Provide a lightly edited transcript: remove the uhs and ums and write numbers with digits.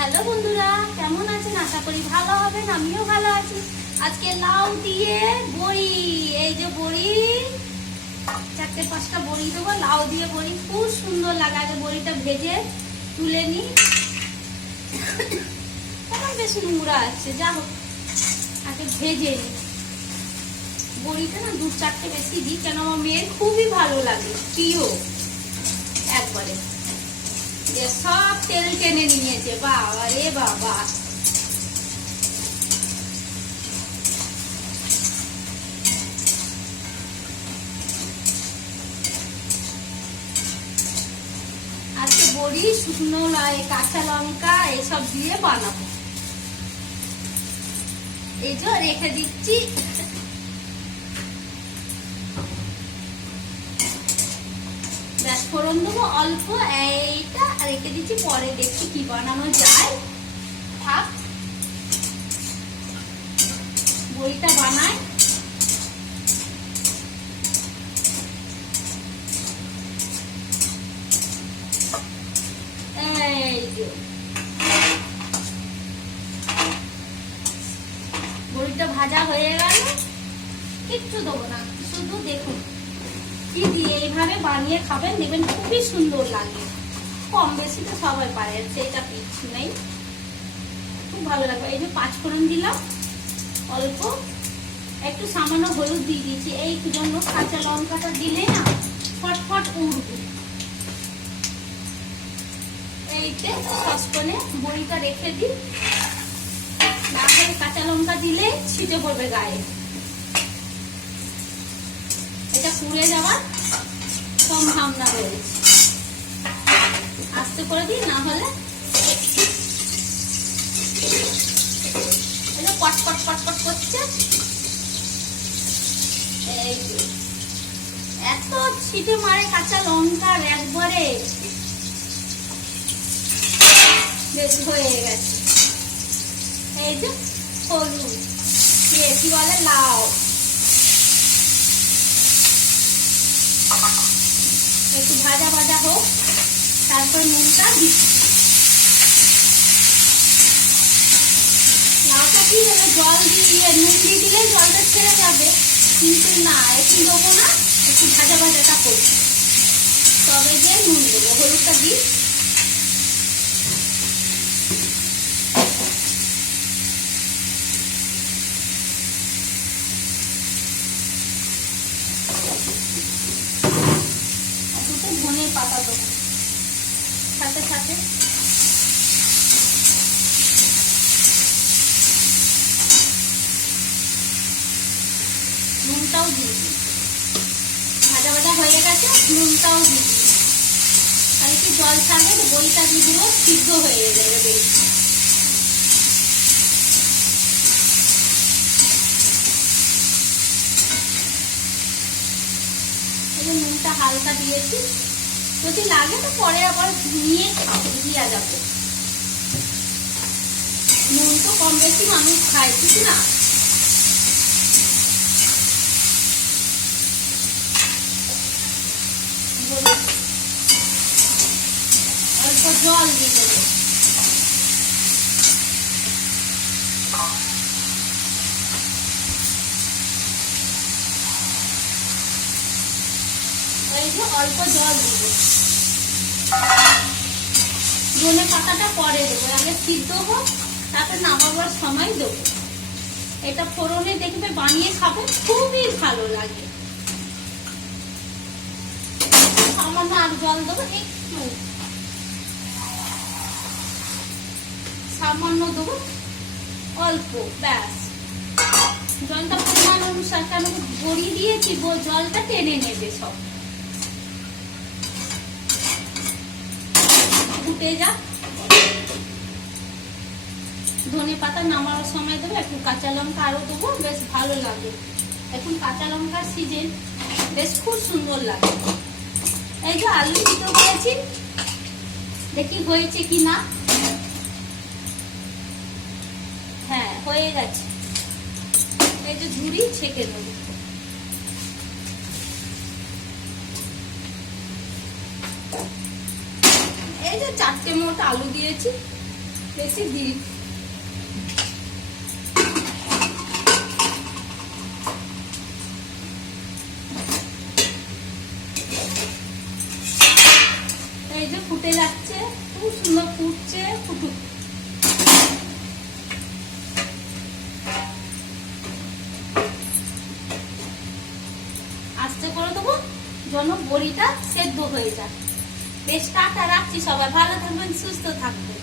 Hello বন্ধুরা, কেমন আছেন? আশা করি ভালো হবেন। আমিও ভালো আছি। আজকে লাউ দিয়ে বড়ি, এই যে বড়ি, 4-5টা বড়ি দেবো। লাউ দিয়ে বড়ি খুব সুন্দর লাগে। আগে বড়িটা ভেজে তুলে নিই। এখন বেশ নোংরা আছে, যা হোক আগে ভেজে নিই। বড়িটা না 2-4টে বেশি দিই, কেন আমার মেয়ের খুবই ভালো লাগে, প্রিয় একবারে। যে সব তেল টেনে নিয়েছে, বাবা রে বাবা। আজকে বড়ি, শুকনো কাঁচা লঙ্কা এসব দিয়ে বানাবো। এই যে রেখে দিচ্ছি। ব্যাস ফোড়ন দেবো অল্প, এইটা রেখে দিচ্ছি, পরে দেখছি কি বানানো যায়। থাক, বড়িটা বানাই। এই যে বড়িটা ভাজা হয়ে গেল, কিচ্ছু দেবো না, শুধু দেখুন কি দিয়ে এইভাবে বানিয়ে খাবেন, দেখবেন খুবই সুন্দর লাগে। কম বেশি তো সবাই পারে, সেটা কিচ্ছু নেই, খুব ভালো লাগবে। এই যে 5 ফোড়ন দিলাম অল্প, একটু সামান্য হলুদ দিয়ে দিয়েছি, এই জন্য কাঁচা লঙ্কাটা দিলে না ফটফট উঠবে। এইতে সসপ্যানে বড়িটা রেখে দিই, না হলে কাঁচা লঙ্কা দিলে ছিটে পড়বে গায়ে। এটা পুড়ে যাওয়ার সম্ভাবনা রয়েছে, আস্তে করে দিই, না হলে পটপট পটপট করছে। এই যে এত ছিটে মারে কাঁচা লঙ্কার, একবারে বেশ হয়ে গেছে। এই যে হলুদ, কি বলে, লাউ, একটু ভাজা ভাজা হোক, তারপর নুনটা দিচ্ছি। লাউটা কি হলো, জল দিয়ে নুন দিয়ে দিলে জলটা ছেড়ে যাবে, কিন্তু না, একটু দেবো না, একটু ভাজা ভাজাটা করবো, তবে দিয়ে নুন দেবো। হলুদটা দিই। ধনের পাতা দেবো সাথে সাথে। নুনটাও দিয়ে দিই, ভাজা ভাজা হয়ে গেছে, নুনটাও দিয়ে দিই। আর একটু জল ছাড়বে, বড়িটা দিয়ে দিল, সিদ্ধ হয়ে যাবে বেশি। নুনটা হালকা দিয়েছি, যদি লাগে তো পরে আবার নিয়ে দিয়া যাবে। নুন তো কম বেশি মানুষ খায়, ঠিক না? অল্প জল দিয়ে দেবো। অল্প জল দিব, ধনে পাতাটা পরে দেবো, আগে সিদ্ধ হোক, তারপর নামাবার সময় দেবো। এটা ফোড়নে দেখবে বানিয়ে খাবে, খুবই ভালো লাগে। সামান্য আর জল দেবো, একটু সামান্য দেবো, অল্প, ব্যাস। জলটা পরিমাণ অনুসার, কেন গড়িয়ে দিয়েছি, জলটা টেনে নেবে সব। ফুটে যা, ধনে পাতা নামার সময় দেবো, একটু কাঁচা লঙ্কা আরো দেবো, বেশ ভালো লাগে। এখন কাঁচা লঙ্কার সিজন, বেশ খুব সুন্দর লাগে। এই যে আলু সিদ্ধ করেছি, দেখি হয়েছে কি না। হ্যাঁ, হয়ে গেছে। এই যে ঝুড়ি ছেঁকে নেব। এই যে 4টে মোট আলু দিয়েছি, বেশি দিই। এই যে ফুটে যাচ্ছে, খুব সুন্দর ফুটছে, ফুটুক। আস্তে করে দেবো যেন বড়িটা সেদ্ধ হয়ে যায়। বেশ টাটা, রাখছি। সবাই ভালো থাকবেন, সুস্থ থাকবেন।